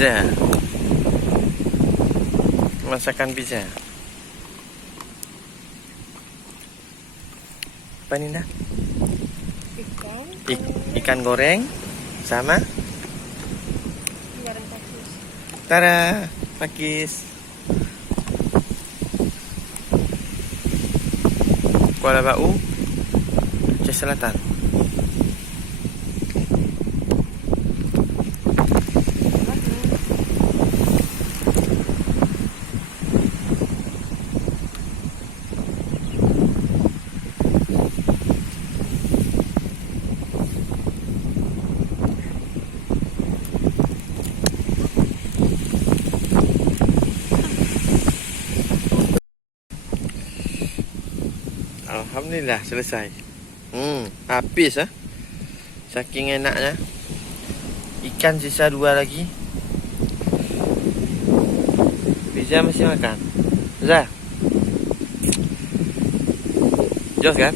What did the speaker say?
Pizza. Masakan pizza. Apa ini dah? Ikan goreng sama Goreng pakis. tara pakis. Kuala Bau, Aceh Selatan. Alhamdulillah selesai. Habis ah. Saking enaknya. Ikan sisa 2 lagi. Pizza masih makan. Zah. Jos kan?